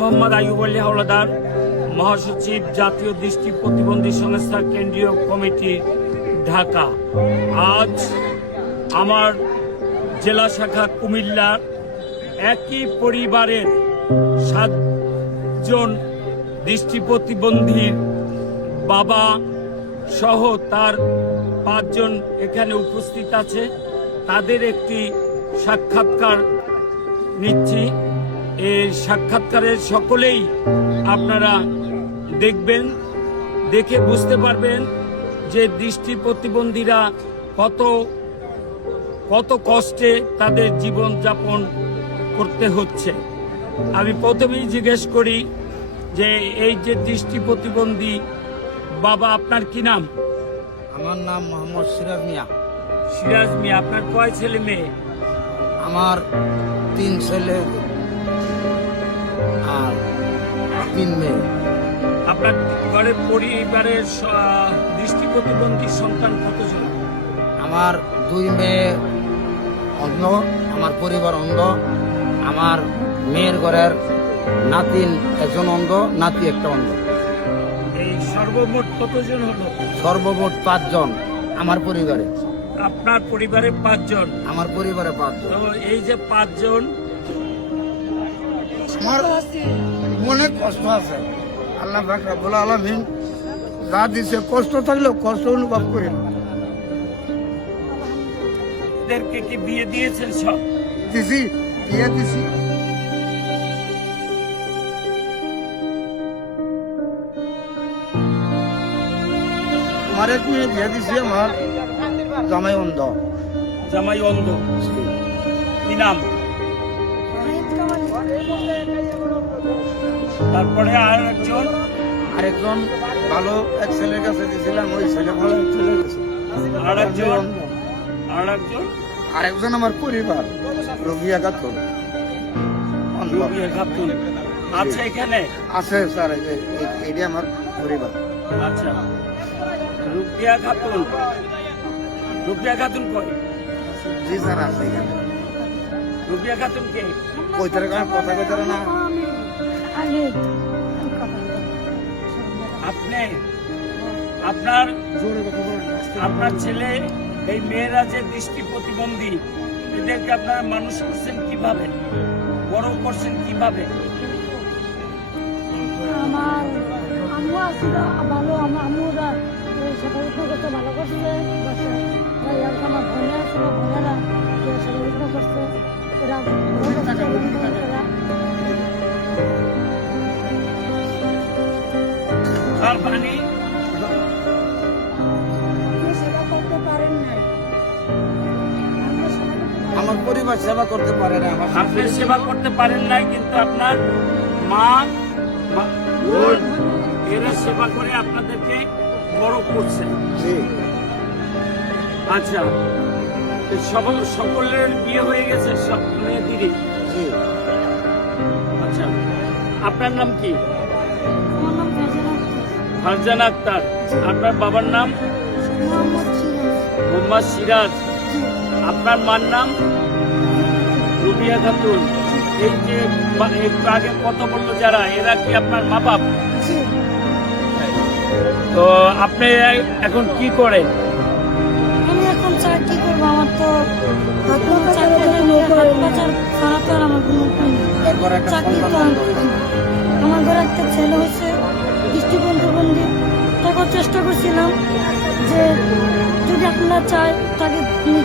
মোহাম্মদ আইয়ুব আলী হাওলাদার, মহাসচিব, জাতীয় দৃষ্টি প্রতিবন্ধী সংস্থা, কেন্দ্রীয় কমিটি, ঢাকা। আজ আমার জেলা শাখা কুমিল্লার একই পরিবারের 7 জন দৃষ্টি প্রতিবন্ধীর বাবা সহ তার 5 জন এখানে উপস্থিত আছে। তাদের একটি সাক্ষাৎকার নিচ্ছি। এই সাক্ষাৎকারের সকলেই আপনারা দেখবেন, দেখে বুঝতে পারবেন যে দৃষ্টি প্রতিবন্ধীরা কত কষ্টে তাদের জীবন যাপন করতে হচ্ছে। আমি প্রথমেই জিজ্ঞেস করি যে এই যে দৃষ্টি প্রতিবন্ধী বাবা, আপনার কি নাম? আমার নাম মোহাম্মদ সিরাজ মিয়া। সিরাজ মিয়া। আপনার কয় ছেলে মেয়ে? আমার 3 ছেলে আর 3 মেয়ে। আপনার ঘরের পরিবারের দৃষ্টি প্রতিবন্ধী সন্তান কতজন? আমার 2 মেয়ে অন্ধ, আমার পরিবার অন্ধ। আমার মেয়ের ঘরের নাতিন একজন অন্ধ, নাতি একটা অন্ধ। এই সর্বমোট কতজন হলো? সর্বমোট 5 জন আমার পরিবারে। আপনার পরিবারে 5 জন? আমার পরিবারে 5 জন। তো এই যে 5 জন, আমার মনে কষ্ট আছে। আল্লাহ পাক রব্বুল আলামিন যা দিছে, কষ্ট থাকলেও কষ্ট অনুভব করি না। এদেরকে কি বিয়ে দিয়েছেন? সব দিছি, বিয়ে দিছি। আমার এক মেয়ে বিয়ে দিছি, আমার জামাই অন্ধ। জামাই অন্ধ। কি নাম? তারপরে আরেকজন ভালো এক ছেলের কাছে দিয়েছিলাম, ওই ছেলে ভালো চলে গেছে। আরেকজন আমার পরিবার, রবিয়া খাতুন। আচ্ছা, এখানে আছে স্যার, এটা আমার পরিবার। আচ্ছা, রুপিয়া খাতুন। রুপিয়া খাতুন কই? জি স্যার, আছে এখানে। রুপিয়া খাতুন কে? কইতারে কথা কইতারে না। আপনি আপনার ছেলে, এই মেয়েরা যে দৃষ্টি প্রতিবন্ধী, এদেরকে আপনারা মানুষ করছেন কিভাবে, বড় করছেন কিভাবে? আমার আম্মু আসছিল ভালো, আমার আম্মুরা সকাল করতে ভালো করছে। আমার বোনে আসছিল, বোনেরা সকাল করছে। এরা আর পানি সেবা করতে পারেন না। আমার পরিবার সেবা করতে পারে না। আপনি সেবা করতে পারেন নাই, কিন্তু আপনার মা, বোন এরা সেবা করে আপনাদেরকে বড় করছে। জি। আচ্ছা, সকলের বিয়ে হয়ে গেছে? সব মেয়েদেরই? জি। আচ্ছা, আপনার নাম কি? আমার নাম ফারজানা আক্তার। আপনার বাবার নাম? মোহাম্মদ সিরাজ। আপনার মার নাম? রুবিয়া খাতুন। এই যে একটু আগে কথা বললো যারা, এরা কি আপনার মা বাপ? তো আপনি এখন কি করেন? আমি এখন চাকরি করবো। আমার তো আমার ঘরে একটা ছেলে হচ্ছে দৃষ্টি প্রতিবন্ধী। তখন চেষ্টা করছিলাম যে যদি আপনারা চায় তাকে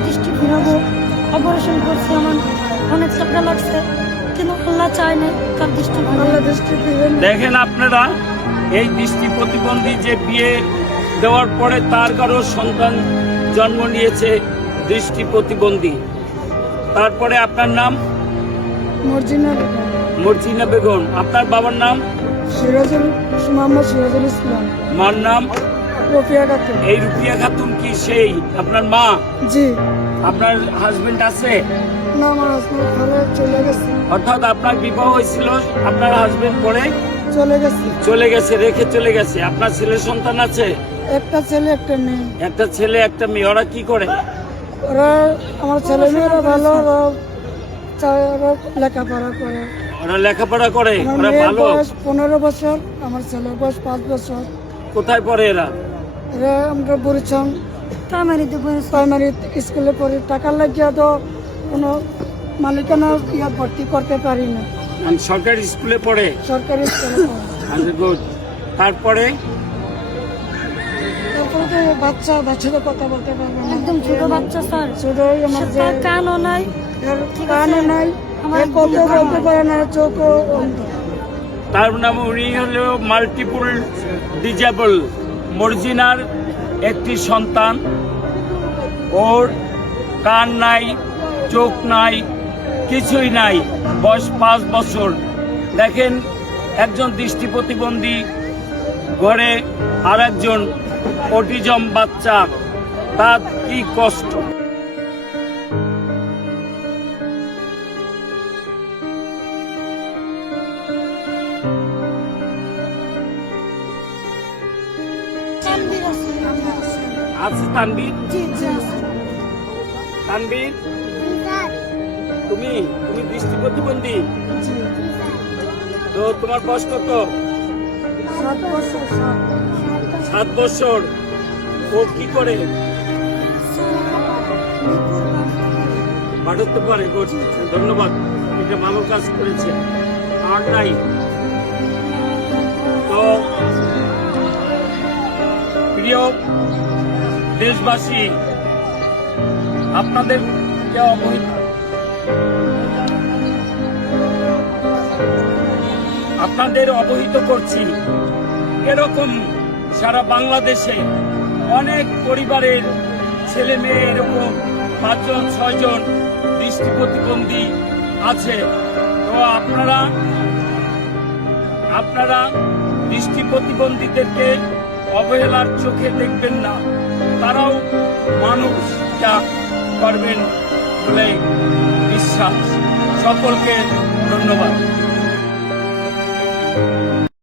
দৃষ্টি ফিরাবো। অপারেশন করছি, আমার অনেক টাকা লাগছে, কিন্তু আল্লাহ চায় না তার দৃষ্টি ফিরাবো। দেখেন আপনারা, এই দৃষ্টি প্রতিবন্ধী যে বিয়ে দেওয়ার পরে তার কারো সন্তান জন্ম নিয়েছে দৃষ্টি প্রতিবন্ধী। তারপরে আপনার নাম? মর্জিনা বেগম। আপনার বাবার নাম? মোহাম্মদ সিরাজুল ইসলাম। মার নাম? রুপিয়া খাতুন। এই রুপিয়া খাতুন কি সেই আপনার মা? জি। আপনার হাজবেন্ড আছে? না, আমার হাজবেন্ড ঘরে চলে গেছে। অর্থাৎ আপনার বিবাহ হয়েছিল, আপনার হাজবেন্ড পরে চলে গেছে, রেখে চলে গেছে। আপনার ছেলে সন্তান আছে? একটা ছেলে একটা মেয়ে। একটা ছেলে একটা মেয়ে। ওরা কি করে? ওরা আমার ছেলে মেয়েরা ভালো, ওরা লেখাপড়া করে। ওরা লেখাপড়া করে, আমার ওরা মেয়ের ভালো? বয়স 15 বছর, আমার ছেলের বয়স 5 বছর। কোথায় পড়ে এরা? এরা আমরা বরিশাল প্রাইমারিতে পড়েছে। প্রাইমারি স্কুলে পড়ি। টাকা লাগিয়া তো কোনো মালিকানা ইয়া ভর্তি করতে পারি না, মানে সরকারি স্কুলে পড়ে? সরকারি স্কুলে পড়ি। আচ্ছা, গুড। তারপরে তারপরে তো বাচ্চাদের কথা বলতে পারবে না, একদম ছোট বাচ্চা স্যার, শুধু আমার যে তার কানও নাই, এর ঠিক কানও আছে। নাই, আমার এ কথা বলতে পারে না, চোখও অন্ধ। তার নাম উনি হলো মাল্টিপল ডিজেবল মর্জিনার একটি সন্তান। ওর কান নাই, চোখ নাই, কিছুই নাই, বয়স 5 বছর। দেখেন, একজন দৃষ্টি প্রতিবন্ধী ঘরে আর একজন অটিজম বাচ্চা, তার কি কষ্ট। তানভীর আছে, আমরা আছি। আছে তানবীর? জি জি আছে। তানবীর, তুমি তুমি দৃষ্টি প্রতিবন্ধী? জি, তো তোমার বয়স কত? 7 বছর। 7 বছর। ও কি করে? পাঠাতে পারে? গুড, ধন্যবাদ, এটা ভালো কাজ করেছে। আর নাই তো প্রিয় দেশবাসী, আপনাদের অবহিত করছি, এরকম সারা বাংলাদেশে অনেক পরিবারের ছেলে মেয়ে এরকম 5 জন 6 জন দৃষ্টি প্রতিবন্ধী আছে। তো আপনারা দৃষ্টি প্রতিবন্ধীদেরকে অবহেলার চোখে দেখবেন না, তারাও মানুষ, যা করবেন বলে বিশ্বাস। সকলকে ধন্যবাদ।